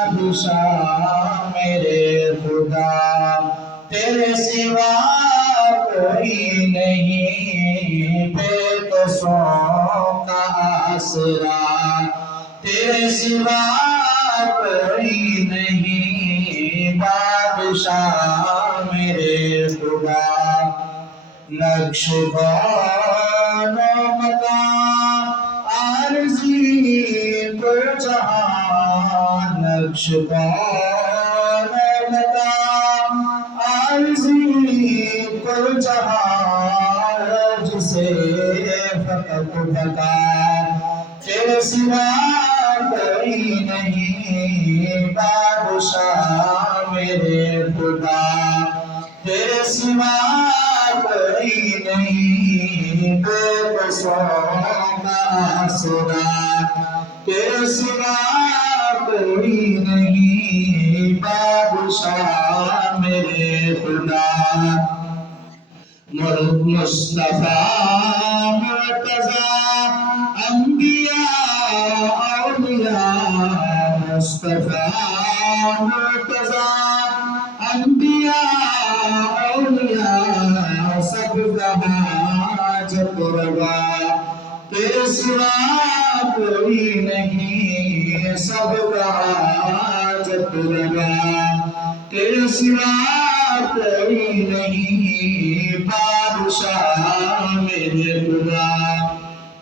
بادشاہ میرے خدا، تیرے سوا کوئی نہیں، بے کسوں کا آسرا، تیرے سوا کوئی نہیں، بادشاہ میرے خدا۔ نقش کون و مکان عارضی کو جہاں، نقش کون و مکان عارضی کو جہاں، جسے فقط بقا تیرے سوا کوئی نہیں، بادشاہ میرے خدا، تیرے سوا کوئی نہیں، بے کسوں کا آسرا، تیرے سوا کوئی نہیں، بادشاہ میرے خدا۔ مصطفیٰ مرتضیٰ انبیاء اولیاء، مصطفیٰ مرتضیٰ انبیاء اولیاء، سب کا حاجت روا، تیرے سوا کوئی نہیں، سب کا حاجت روا، تیرے سوا کوئی نہیں، بادشاہ میرے خدا،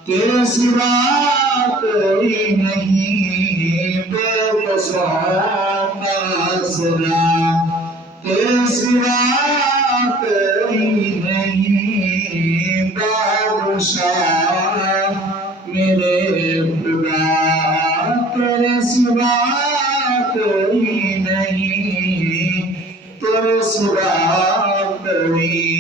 تیرے سوا کوئی نہیں، بے کسوں کا آسرا، تیرے سوا کوئی نہیں، بادشاہ میرے خدا، تیرے سوا کوئی نہیں، تیرے سوا کوئی